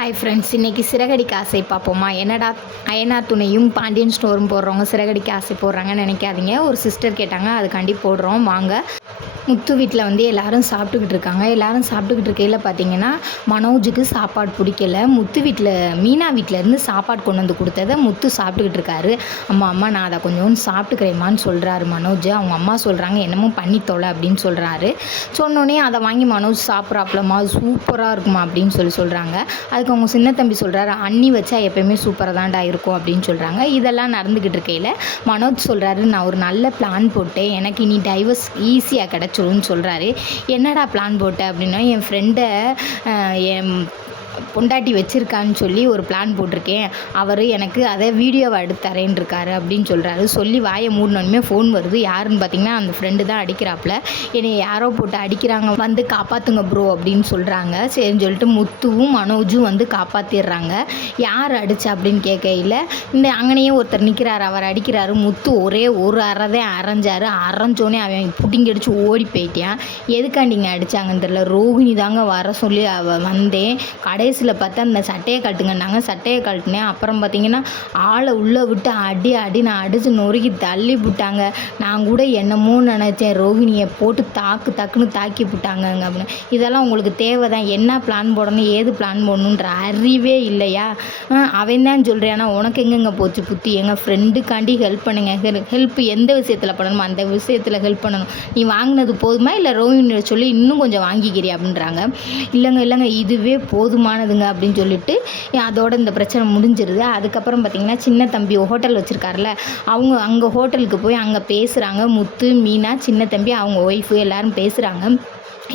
Hi friends, இன்றைக்கி சிறகடிக்க ஆசை பார்ப்போமா? என்னடா அயனார் துணையும் பாண்டியன் ஸ்டோரும் போடுறவங்க சிறகடிக்க ஆசை போடுறாங்கன்னு நினைக்காதீங்க. ஒரு சிஸ்டர் கேட்டாங்க, அதுக்காண்டி போடுறோம் வாங்க. முத்து வீட்டில் வந்து எல்லோரும் சாப்பிட்டுக்கிட்டு இருக்காங்க. எல்லோரும் சாப்பிட்டுக்கிட்டு இருக்கையில் பார்த்தீங்கன்னா மனோஜுக்கு சாப்பாடு பிடிக்கல. முத்து வீட்டில் மீனா வீட்டிலேருந்து சாப்பாடு கொண்டு வந்து கொடுத்ததை முத்து சாப்பிட்டுக்கிட்டு இருக்காரு. அம்மா நான் அதை கொஞ்சோண்டு சாப்பிட்டுக்கிறேம்மான்னு சொல்கிறாரு மனோஜ். அவங்க அம்மா சொல்கிறாங்க என்னமோ பண்ணி தொலை அப்படின்னு சொல்கிறாரு. சொன்னோடனே அதை வாங்கி மனோஜ் சாப்பிட்றாப்புலமா சூப்பராக இருக்குமா அப்படின்னு சொல்கிறாங்க. அதுக்கு அவங்க சின்ன தம்பி சொல்கிறாரு, அண்ணி வச்சா எப்போயுமே சூப்பராக தான்டா இருக்கும் அப்படின்னு சொல்கிறாங்க. இதெல்லாம் நடந்துக்கிட்டு இருக்கையில் மனோஜ் சொல்கிறாரு, நான் ஒரு நல்ல பிளான் போட்டேன், எனக்கு இனி டைவர்ஸ் ஈஸியாக கிடச்சிரும்னு சொல்கிறாரு. என்னடா பிளான் போட்ட அப்படின்னா, என் ஃப்ரெண்டை என் பொண்டாட்டி வச்சுருக்கான்னு சொல்லி ஒரு பிளான் போட்டிருக்கேன், அவர் எனக்கு அதை வீடியோவை எடுத்து தரேன் இருக்காரு அப்படின்னு சொல்கிறாரு. சொல்லி வாயை மூடினோடனே ஃபோன் வருது. யாருன்னு பார்த்தீங்கன்னா அந்த ஃப்ரெண்டு தான் அடிக்கிறாப்புல. என்னை யாரோ போட்டு அடிக்கிறாங்க, வந்து காப்பாற்றுங்க ப்ரோ அப்படின்னு சொல்கிறாங்க. சரின்னு சொல்லிட்டு முத்துவும் மனோஜும் வந்து காப்பாற்றிடுறாங்க. யார் அடிச்சா அப்படின்னு கேட்கையில் இந்த அங்கனையே ஒருத்தர் நிற்கிறாரு, அவர் அடிக்கிறாரு. முத்து ஒரே ஒரு அறதான் அரைஞ்சாரு. அரைஞ்சோடனே அவன் புட்டிங்க அடித்து ஓடி போயிட்டான். எதுக்காண்டிங்க அடித்தாங்கன்னு தெரியல. ரோஹிணி தாங்க வர சொல்லி வந்தேன். கடைசியில் பார்த்தா அந்த சட்டையை கட்டுங்கன்னாங்க. சட்டையை கழட்டினேன். அப்புறம் பார்த்தீங்கன்னா ஆளை உள்ளே விட்டு அடி நான் அடித்து நொறுக்கி தள்ளி விட்டாங்க. நான் கூட என்னமோ நினச்சேன், ரோஹிணியை போட்டு தாக்குன்னு தாக்கி விட்டாங்கங்க அப்படின்னு. இதெல்லாம் உங்களுக்கு தேவை தான். என்ன பிளான் போடணும், ஏது பிளான் போடணுன்ற அறிவே இல்லையா? அவன் தான் சொல்கிறேன், உனக்கு எங்கெங்கே போச்சு புத்தி? எங்கள் ஃப்ரெண்டுக்காண்டி ஹெல்ப் பண்ணுங்க. ஹெல்ப் எந்த விஷயத்தில் பண்ணணுமோ அந்த விஷயத்தில் ஹெல்ப் பண்ணணும். நீ வாங்கினது போதுமா இல்லை ரோஹிணியை சொல்லி இன்னும் கொஞ்சம் வாங்கிக்கிறீ அப்படின்றாங்க. இல்லைங்க இதுவே போதுமானதுங்க அப்படின்னு சொல்லிட்டு அதோட இந்த பிரச்சனை முடிஞ்சிருது. அதுக்கப்புறம் பார்த்திங்கன்னா சின்ன தம்பி ஹோட்டல் வச்சுருக்காருல, அவங்க அங்கே ஹோட்டலுக்கு போய் அங்கே பேசுகிறாங்க. முத்து, மீனா, சின்ன தம்பி, அவங்க ஒய்ஃபு எல்லோரும் பேசுகிறாங்க.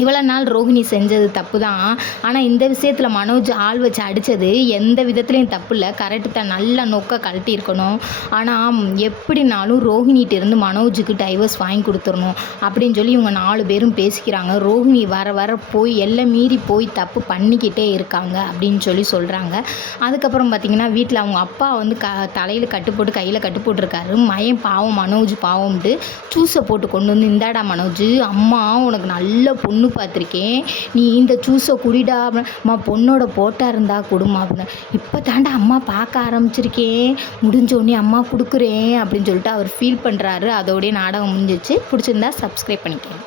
இவ்வளோ நாள் ரோஹிணி செஞ்சது தப்பு தான், ஆனால் இந்த விஷயத்தில் மனோஜ் ஆள் வச்சு அடித்தது எந்த விதத்துலையும் தப்பு இல்லை, கரெக்டு தான். நல்ல நோக்க கழட்டியிருக்கணும். ஆனால் எப்படினாலும் ரோஹிணிகிட்ட இருந்து மனோஜுக்கு டைவர்ஸ் வாங்கி கொடுத்துடணும் அப்படின்னு சொல்லி இவங்க 4 பேரும் பேசிக்கிறாங்க. ரோஹிணி வர போய் எல்லாம் மீறி போய் தப்பு பண்ணிக்கிட்டே இருக்காங்க அப்படின்னு சொல்லி சொல்கிறாங்க. அதுக்கப்புறம் பார்த்திங்கன்னா வீட்டில் அவங்க அப்பா வந்து தலையில் கட்டு போட்டு கையில் கட்டு போட்டிருக்காரு. மயம் பாவம், மனோஜ் பாவம்ட்டு ஜூஸை போட்டு கொண்டு வந்து, இந்தாடா மனோஜ், அம்மா உனக்கு நல்ல பொண்ணு பார்த்துருக்கேன், நீ இந்த ஜூஸை குடிடா. அம்மா பொண்ணோட போட்டா இருந்தா கொடுமா அப்படின்னு. இப்போ தாண்டா அம்மா பார்க்க ஆரம்பிச்சிருக்கேன், முடிஞ்சோடனே அம்மா கொடுக்குறேன் அப்படின்னு சொல்லிட்டு அவர் ஃபீல் பண்ணுறாரு. அதோடைய நாடகம் முடிஞ்சிச்சு. பிடிச்சிருந்தா சப்ஸ்கிரைப் பண்ணிக்கிறேன்.